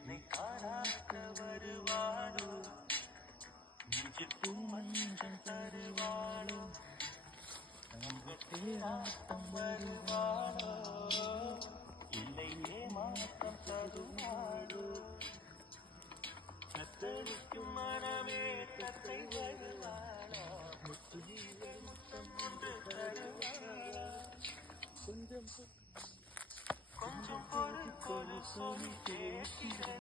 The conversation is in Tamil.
என்னை காராக்க வருவாளோ நெஞ்சுக்கும் மஞ்சம் தருவாளோ பேராட்டம் வருவாளோ இல்லை ஏமாற்றம் தருவாளோ கத்தளிக்கும் மனமே கத்தை வருவாளா முத்துகள் முத்தம் கொண்டு தருவாளா கொஞ்சம் பொறு சொல்லி கேட்கிறேன்